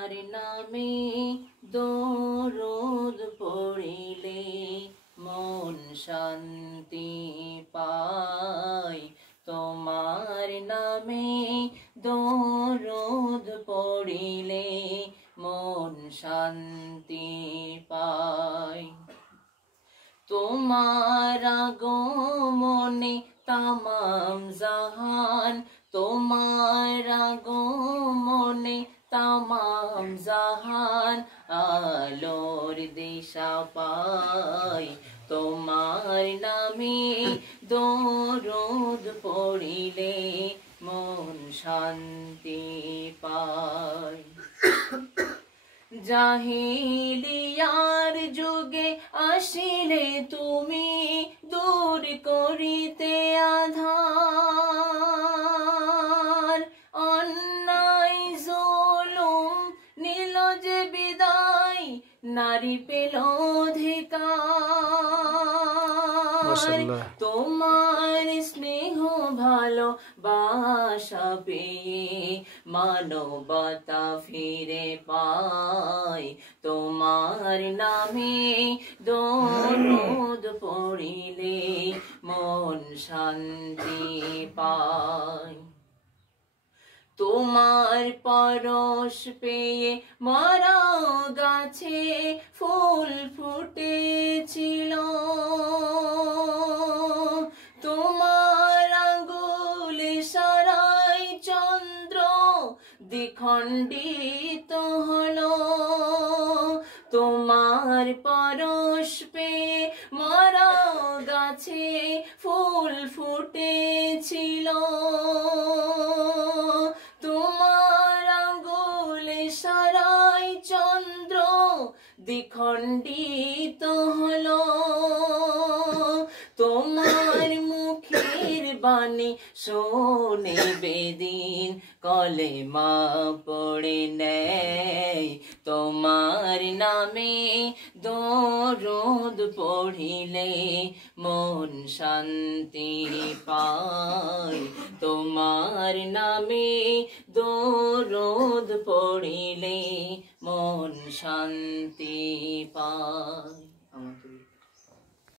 তোমার নামে দরুদ পড়িলে মন শান্তি পায়। তোমার নামে দরুদ পড়িলে মন শান্তি পায়। তোমার আগমনে তামাম জাহান, তোমার আগমনে তামাম জাহান আলোর দিশা পায়। তোমার নামে দরুদ পড়িলে মন শান্তি পায়। জাহিলিয়ার যুগে আসিলে তুমি দূর করিতে আধার, অন্যায় জুলুম নিল যে বিদায়, নারী পেল অধিকার। তোমার স্নেহ ভালোবাসা পেয়ে মানবতা ফিরে পায়। তোমার নামে দরুদ পড়িলে মন শান্তি পায়। তোমার পরশ পেয়ে মরা গাছে ফুল ফুটেছিল, তোমার আঙ্গুল ইশারায় চন্দ্র দ্বিখণ্ডিত হলো। তোমার পরশ পেয়ে মরা গাছে ফুল ফুটেছিল, তোমার আঙ্গুল ইশারায় চন্দ্র দ্বিখণ্ডিত হলো। তোমার মুখের বাণী শোনে বেদিন কলেমা পড়ে নেয়। তোমার নামে দরুদ পড়িলে মন শান্তি পায়। তোমার নামে দরুদ পড়িলে মন শান্তি পায়।